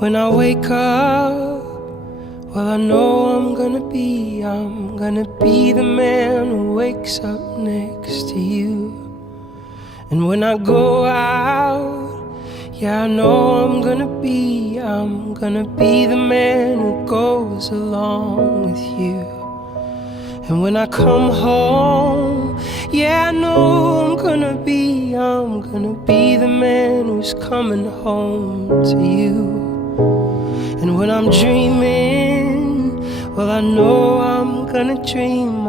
When I wake up, well, I know I'm gonna be the man who wakes up next to you. And when I go out, yeah, I know I'm gonna be the man who goes along with you. And when I come home, yeah, I know I'm gonna be the man who's coming home to you. And when I'm dreaming, well, I know I'm gonna dream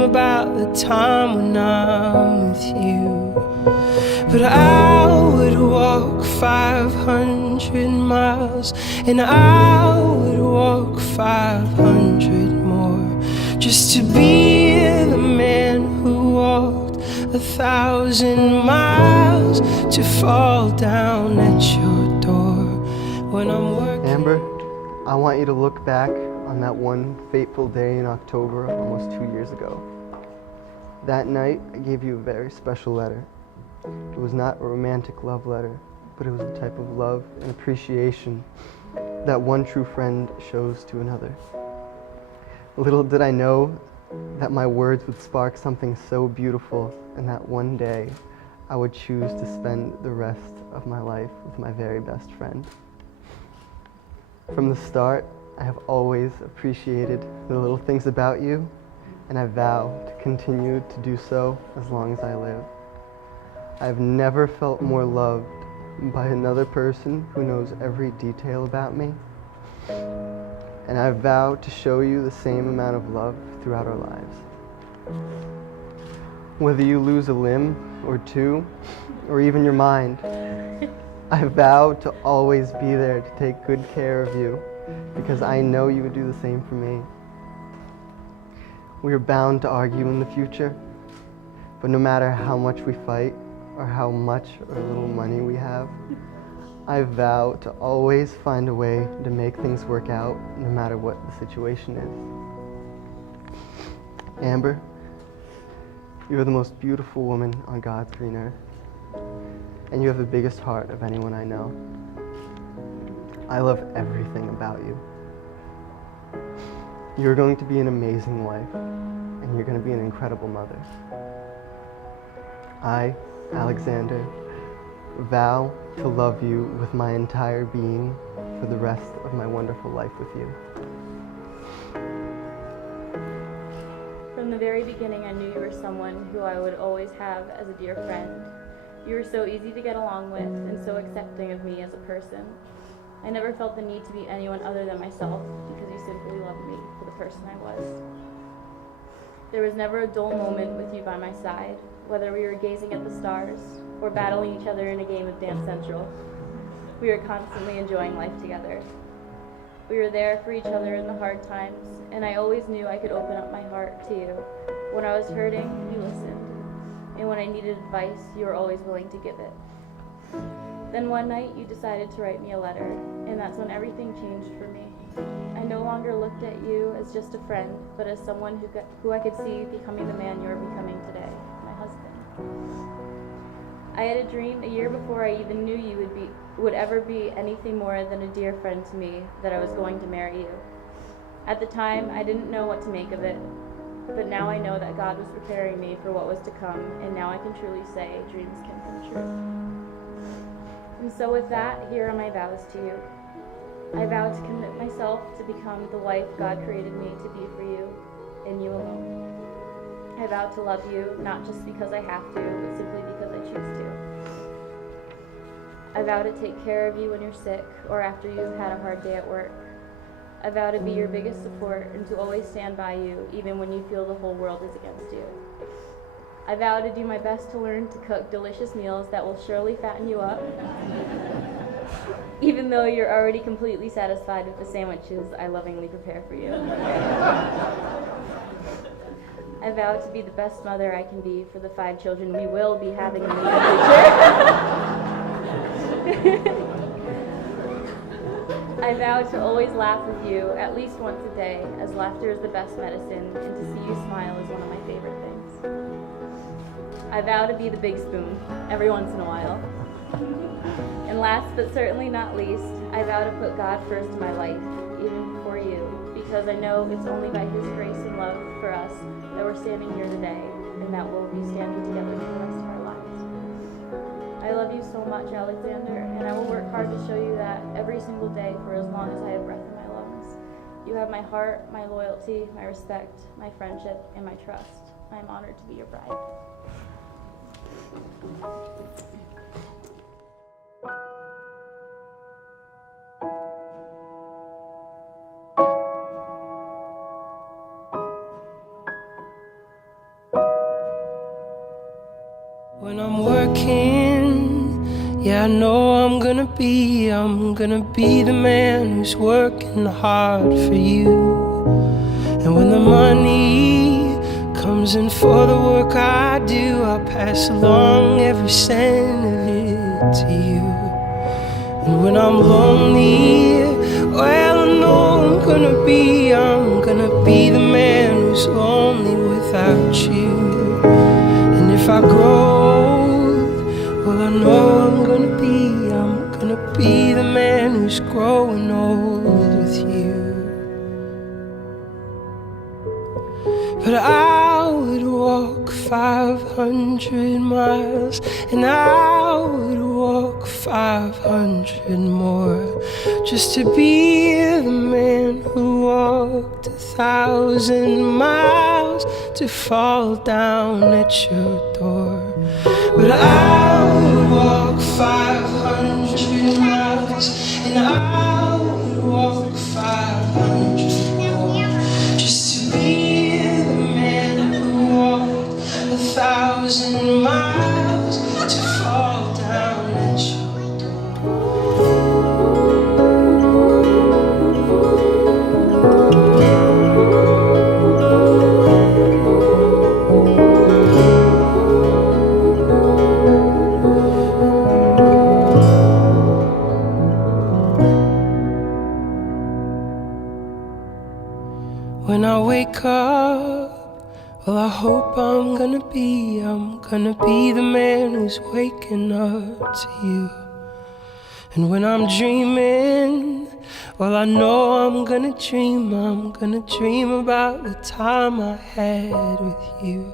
about the time when I'm with you. But I would walk 500 miles, and I would walk 500 more, just to be the man who walked 1,000 miles, to fall down at your door when I'm working. Amber, I want you to look back on that one fateful day in October, almost 2 years ago. That night, I gave you a very special letter. It was not a romantic love letter, but it was the type of love and appreciation that one true friend shows to another. Little did I know that my words would spark something so beautiful, and that one day I would choose to spend the rest of my life with my very best friend. From the start, I have always appreciated the little things about you, and I vow to continue to do so as long as I live. I have never felt more loved by another person who knows every detail about me, and I vow to show you the same amount of love throughout our lives. Whether you lose a limb or two, or even your mind, I vow to always be there to take good care of you, because I know you would do the same for me. We are bound to argue in the future, but no matter how much we fight, or how much or little money we have, I vow to always find a way to make things work out, no matter what the situation is. Amber, you are the most beautiful woman on God's green earth, and you have the biggest heart of anyone I know. I love everything about you. You're going to be an amazing wife, and you're going to be an incredible mother. I, Alexander, vow to love you with my entire being for the rest of my wonderful life with you. From the very beginning, I knew you were someone who I would always have as a dear friend. You were so easy to get along with and so accepting of me as a person. I never felt the need to be anyone other than myself because you simply loved me for the person I was. There was never a dull moment with you by my side, whether we were gazing at the stars or battling each other in a game of Dance Central. We were constantly enjoying life together. We were there for each other in the hard times, and I always knew I could open up my heart to you. When I was hurting, you listened, and when I needed advice, you were always willing to give it. Then one night, you decided to write me a letter, and that's when everything changed for me. I no longer looked at you as just a friend, but as someone who I could see becoming the man you're becoming today, my husband. I had a dream a year before I even knew you would ever be anything more than a dear friend to me, that I was going to marry you. At the time, I didn't know what to make of it, but now I know that God was preparing me for what was to come, and now I can truly say dreams can come true. And so with that, here are my vows to you. I vow to commit myself to become the wife God created me to be for you, and you alone. I vow to love you, not just because I have to, but simply because I choose to. I vow to take care of you when you're sick or after you've had a hard day at work. I vow to be your biggest support and to always stand by you, even when you feel the whole world is against you. I vow to do my best to learn to cook delicious meals that will surely fatten you up, even though you're already completely satisfied with the sandwiches I lovingly prepare for you. I vow to be the best mother I can be for the 5 children we will be having in the near future. I vow to always laugh with you at least once a day, as laughter is the best medicine, and to see you smile is one of my favorite things. I vow to be the big spoon every once in a while. And last but certainly not least, I vow to put God first in my life, even before you, because I know it's only by His grace and love for us that we're standing here today, and that we'll be standing together for the rest of our lives. I love you so much, Alexander, and I will work hard to show you that every single day for as long as I have breath in my lungs. You have my heart, my loyalty, my respect, my friendship, and my trust. I am honored to be your bride. When I'm working, yeah, I know I'm gonna be the man who's working hard for you. And when the money comes in for the work I do, I'll pass along every cent of it to you. And when I'm lonely, well, I know I'm gonna be the man who's lonely without you. And if I grow, well, I know I'm gonna be the man who's growing old with you. But I would walk 500 miles, and I would walk 500 more, just to be the man who walked 1,000 miles to fall down at your door. But I would walk 500 miles, and I would walk 500 more, just to be the man who walked 1,000 miles to fall down at your door. When I wake up, well, I hope I'm gonna be the man who's waking up to you. And when I'm dreaming, well, I know I'm gonna dream about the time I had with you.